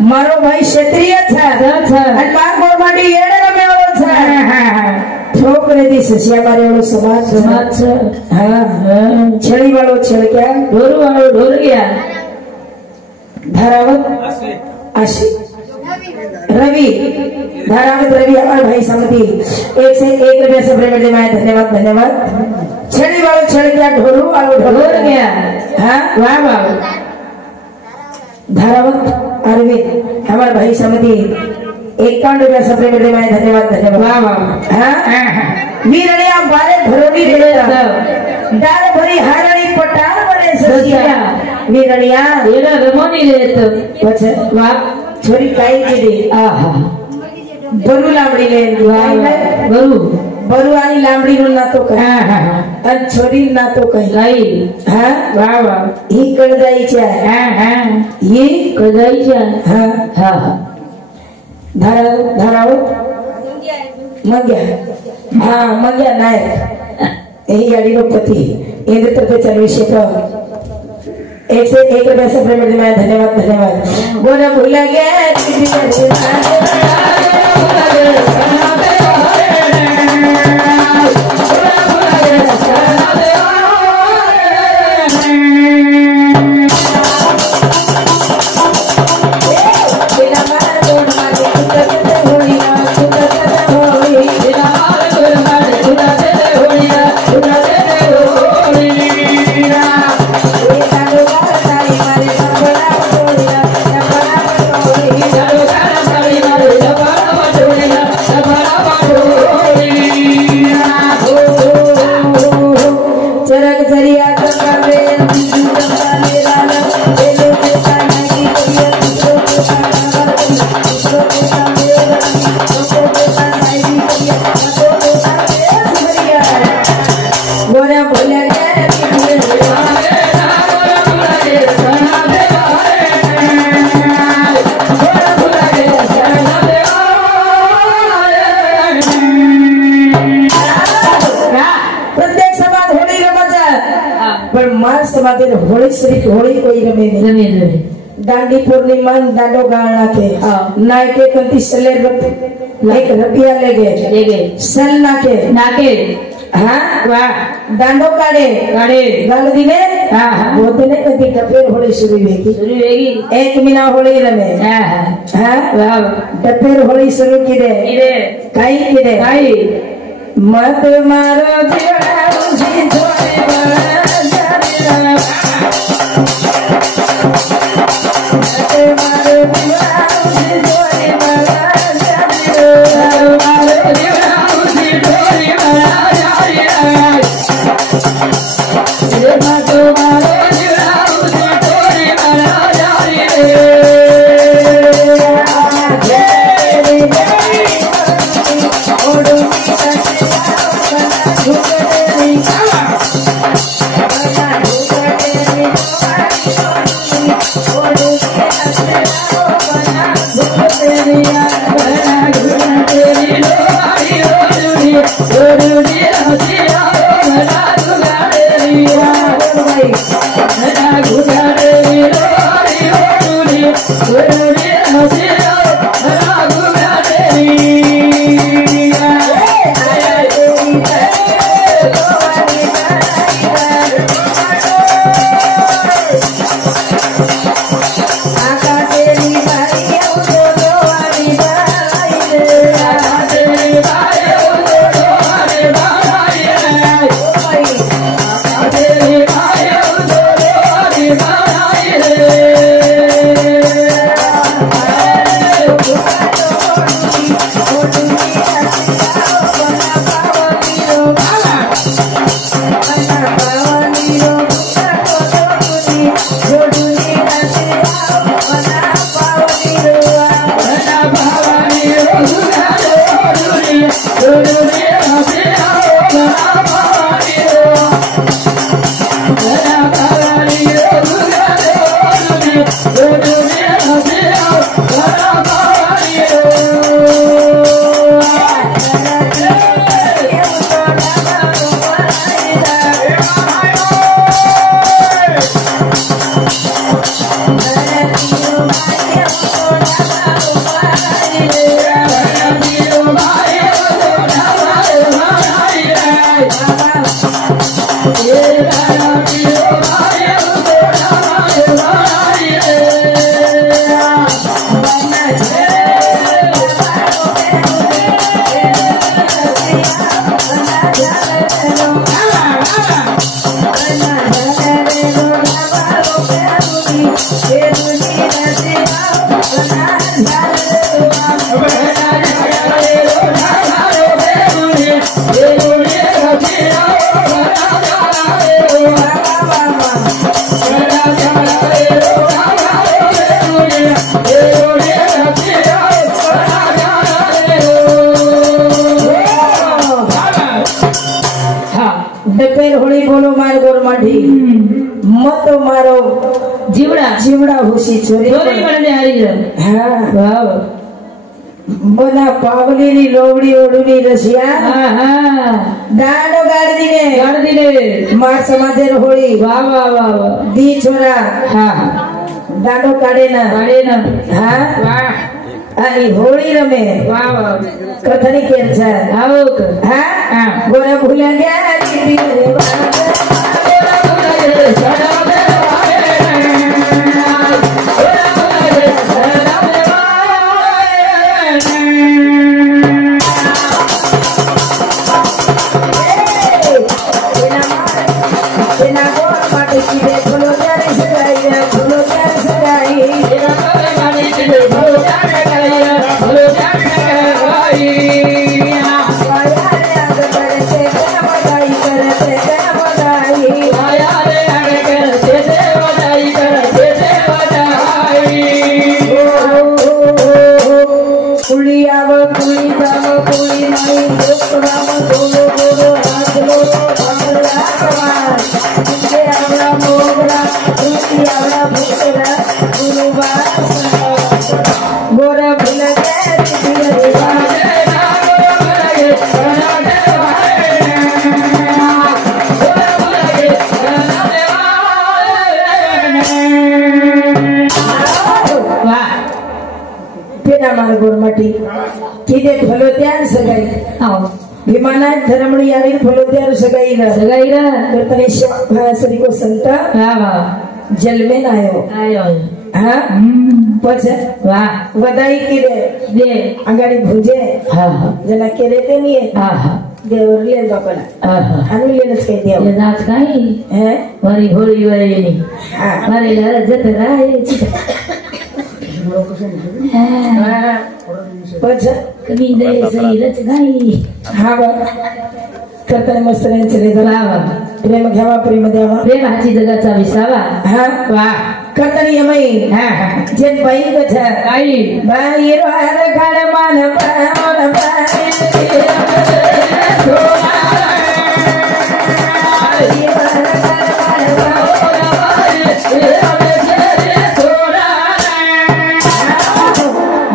मारो भाई क्षत्रिय था અને માર ગોરમાડી એડે રમે વાળો છે છોકરે દી સસિયા મારે વાળો સમાજ છે હા છેડી વાળો છેડ ગયા ઢોર વાળો ઢોર ગયા धारावत आशी रवि धारावत रवि हमारे भाई समती एक से एक रुपया सब रेमेडी में धन्यवाद धन्यवाद छेड़ी वालों छेड़ गया ढोरू वालों ढोर गया हाँ वाह वाह धारावत अरविंद हमारे भाई समती 51 रुपया सब रेमेडी में धन्यवाद धन्यवाद वाह वाह हाँ वीरनिया बारे भरोड़ी डाल भरी हारणी पटार बने ससिया वीरनिया एड़ा रमोनी ले तो पछे वाह छोरी काई कीधी आहा बरु लामड़ी ले बरु बरु आनी लामड़ी नो ना तो कहे हां अन छोरी ना तो कहे काई हां वाह वाह ही कड़दाई छे हां ये कड़दाई छे हां हां धाराओ मंग्या हां मंग्या नायक यही गाड़ी नो पति इंद्र तरफे चलविषय तो एक से एक रुपया सब रेमेडी में धन्यवाद धन्यवाद गोरा भूला गया होली श्री होली कोई रमे नहीं दांडी पूर्णिमा दांडो गाना के नाके कंती सले एक रुपया ले गए सल नाके हाँ वाह दांडो काड़े गाल दिने बोते ने कंती डपेर होली शुरू होगी एक महीना होली रमे हाँ वाह डपेर होली शुरू की दे काई मत मारो जीवना उसी छोड़े बड़ा डपेर होली बोलो मार गोर माठी मत मारो जीवड़ा जीवड़ा होशी चोरी बन जाई हाँ वाह बना पावली नी लोवड़ी ओडुनी रसिया डांडो गाड़ दिने मार समाजेर होली वाह वाह वाह दी छोरा डांडो काढ़े ना हाँ वाह आई होली रमे वाह वाह कथनी केम छे आवक हाँ गोरा भूला गया दीदी रे गोरा भूला गया किदे भलो त्यार सगाई विमानात धरमणी आली भलो त्यार सगाई तर तने भासरी को संत जल में आयो हाँ पछ वाह वदाई किदे दे अंगाड़ी भुजे जना केरे ते नहीं है देवर ले दोकला अनु ले नस के दिया ये नाच काई है वारी होली वारी मारे लारा जत राय पछ कभी दे सही रच गई हाँ बा करता मस्त रेन चले वाह प्रेम घ्यावा प्रेम द्यावा प्रेम हाची जगाचा विसावा हाँ वाह करता नहीं हमें हाँ जेन बाई गछ आई बाई रोहर घड़ मान पावन बाई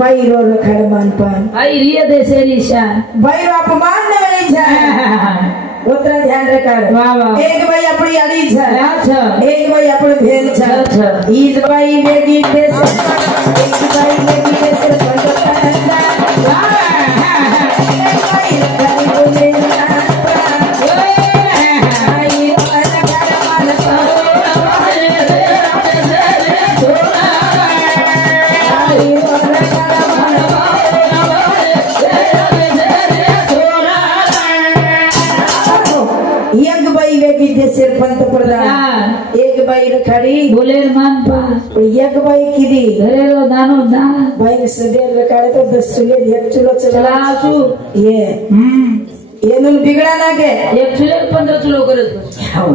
बाई रो रखड़ मान पान आई रिया दे सेरी शान बाई रो अपमान न वही छे उतना ध्यान रखड़ वाह वाह एक बाई अपनी अड़ी छे अच्छा एक बाई अपने भेल छे अच्छा इस बाई बेगी दे से एक बाई बेगी दे से पंडा वाह एक बाई रखड़ी बोले ना आई रखड़ मान सिर पंत प्रधान एक बाई रखड़ी बोले मान पा एक बाई किदी घरे रो दानो दा बाई ने सदेर रखाड़े तो 10 चूल्हे एक चूल्हो चलाचू ये नून बिगड़ा ना के एक चूल्हे 15 चूल्हो करत हां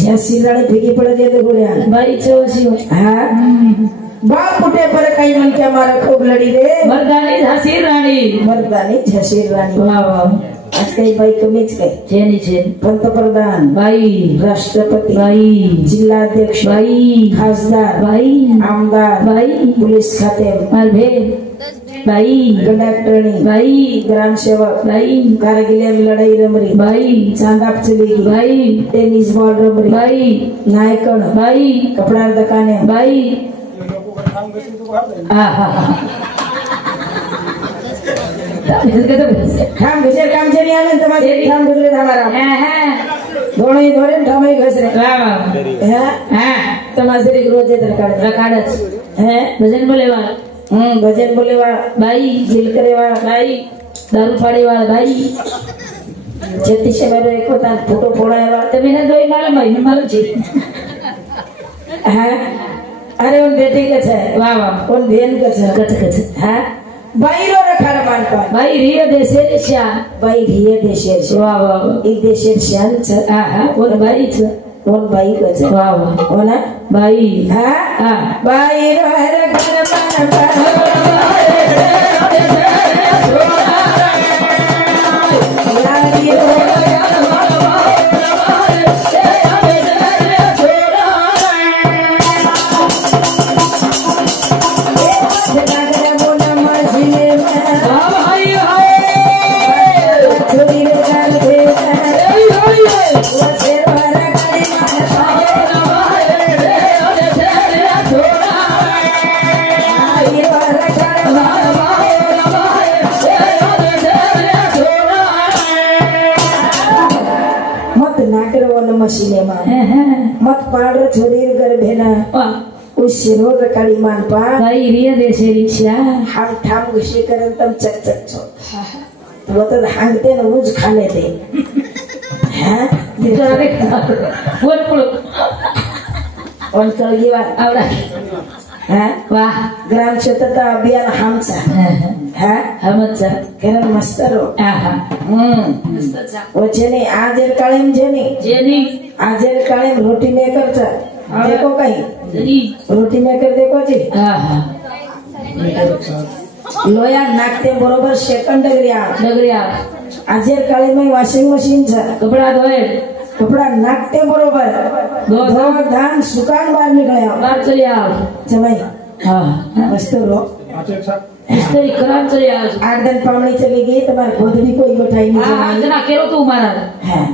जे सिराणी भीगी पड़े जे तो बोले बाई चोसी हां बाप पुटे पर कई मन के हमारा खूब लड़ी रे मर्दानी झांसी रानी वाह वाह आज कई बाई कमीच के चेनी चेन पंतप्रधान बाई राष्ट्रपति बाई जिल्हाध्यक्ष बाई खासदार बाई आमदार बाई पुलिस खाते मालभे बाई कंडक्टरनी बाई ग्राम सेवक बाई कारगिल में लड़ाई रमरी बाई चांदाप चली बाई टेनिस बॉल रमरी बाई नायकन बाई कपड़ा दुकाने बाई काम घुसे काम चली आने तुम्हारे काम घुसरे हमारा दोनों ही धोरे ठामे घुसरे तुम्हारे रोजे रकाड़च है भजन बोले वाला भजन बोले वाला भाई झील करे वाला भाई दारू फाड़ी वाला भाई छत्तीस में एक होता फोटो फोड़ा है वाला तो मैंने दो ही मालूम भाई मैं मालूम जी अरे उन बेटे का है वाह वाह उन बहन का है कच है भाई रो रखा मान पा भाई रियो देशेर श्यान भाई रियो देशेर श्यान वाह वाह एक देशेर श्यान छ और भाई छ और भाई का छ वाह वाह हो ना भाई भाई रो रखा मान पा यारी रो मत नाकरवन मशीने मान मत पाड़ छोड़ी कर भेना उस शिरोर कड़ी मान पा भाई रिया देशे रिक्षा हम ठाम गुस्से करन तम चक चक छो वो तो हांगते न मुझ खा लेते हैं अरे बोल बोल और कल बात आवड़ा हैं वाह ग्राम क्षेत्र अभियान हमचा है हमचा केरल मस्तरो आहा मस्तचा वो जेने आजेर काळेम जेनी आजेर काळेम रोटी मेकर चा देखो कहीं जेनी रोटी मेकर देखो जी आहा लोया नाकते बरोबर सेकंड डगरिया आजेर काळेम वॉशिंग मशीन चा कपड़ा धोए कपड़ा नाकते बरोबर दो धान सुकान बाहर निकले बाहर चले आओ जमाई हाँ मस्तरो इस्त्री करान चले आओ 8 दिन पावनी चली गई तुम्हारे गोदड़ी कोई बैठाई नहीं हाँ जमाई जना केरो तू मारा है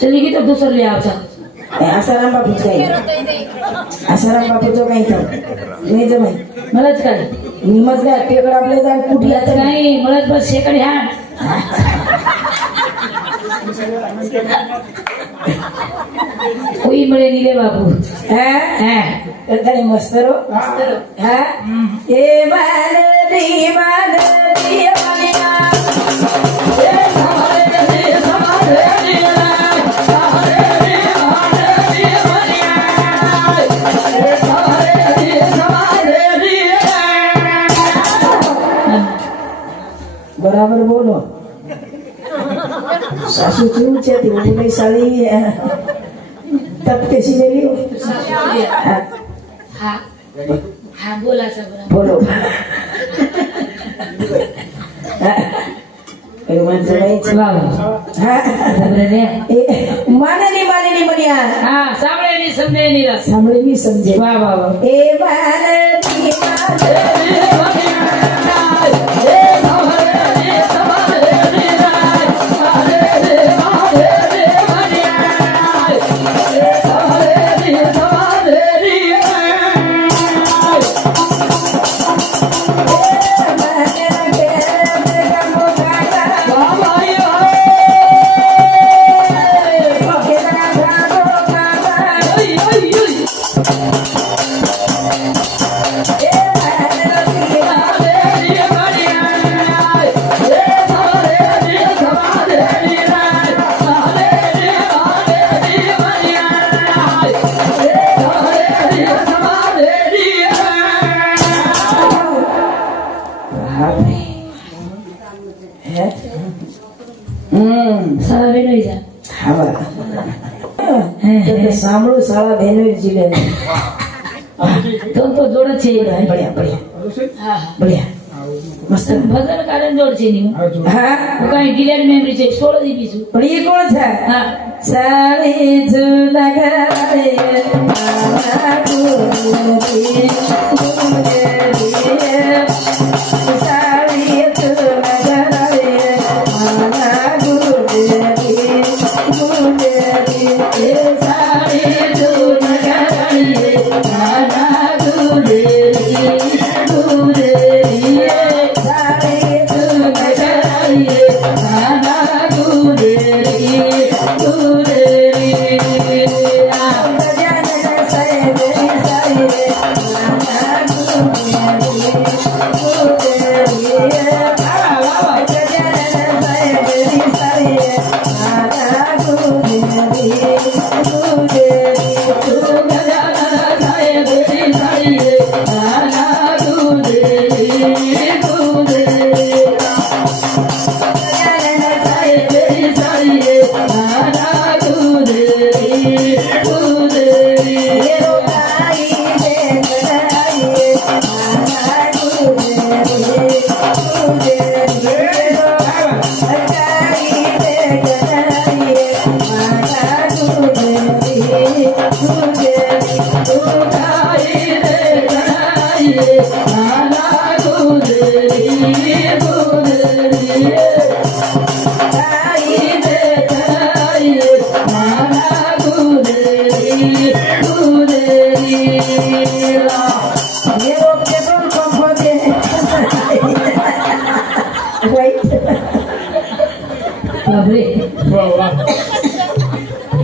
चली गई तो दूसर ले आओ चा आसाराम बापू गई आसाराम बापू जो कहीं था नहीं जमाई मलच काय निमज गया टेकर आपले जान कुटिया मलच नाही मलच बस शेकडी हा कोई मळे नीले बाबू हैं करतानी मस्तरो हैं ए मानदी मनिया ए बराबर बोलो सासू क्यों चाहती वो नहीं साली तब कैसी मेरी हो हाँ हाँ बोला सा बोलो बाबा हाँ सबरे रे माने नहीं मनिया हाँ सामने नहीं समझे नहीं रस सामने नहीं समझे वाह वाह वाह ए माने सारा बेनो ही जा हवा तो सामळो साला बहनो जिले तो जोड़ छे बढ़िया बढ़िया हाँ बढ़िया मस्त भजन कारण जोड़ छे नी हाँ वो कहीं डिलेट मेमोरी छे 16 जीबी छु पण ये कोण છે हाँ सारे जुनगरे मामा गुरुजी गुरुजी सारे जुनगरे मामा गुरुजी गुरुजी सारे जुनगरे मामा गुरुजी गुरुजी सारे जुनगरे मामा गुरुजी गुरुजी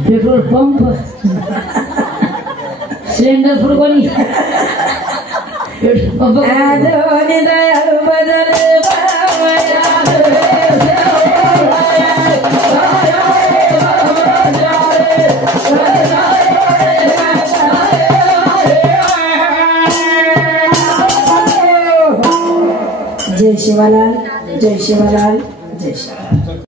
पेट्रोल पंप सिलेंडर फुटबॉली पेट्रोल पंप आजोनी दयाल बदल बावया जय शिवालाल जय शिवालाल जय शिवालाल।